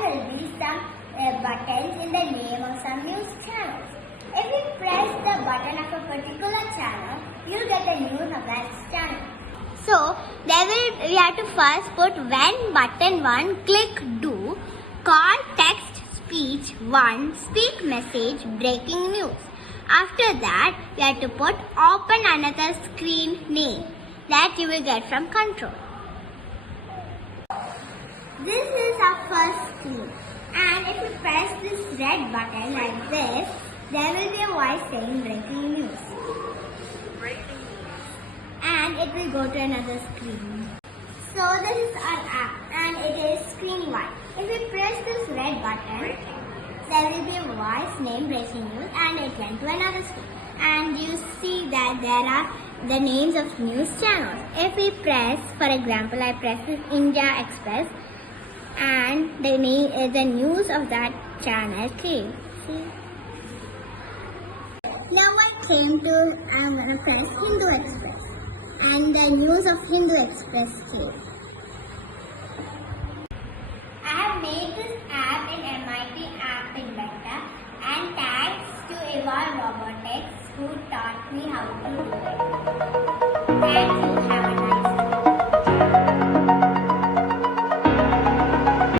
there will be some buttons in the name of some news channels. If you press the button of a particular channel, you'll get the news of that channel. So, we have to first put when button 1, click do, call text speech 1, speak message, breaking news. After that, we have to put open another screen name that you will get from control. This is our first screen, and if you press this red button like this, there will be a voice saying breaking news. And it will go to another screen. So this is our app and it is screen 1. If we press this red button, there will be a voice named breaking news and it went to another screen. And you see that there are the names of news channels. If we press, for example, I press this India Express and the news of that channel came. See? Now I came to press Hindu Express and the news of Hindu Express came. I have made this app in MIT App Inventor and thanks to Evolve Robotics who taught me how to do it. Thank you.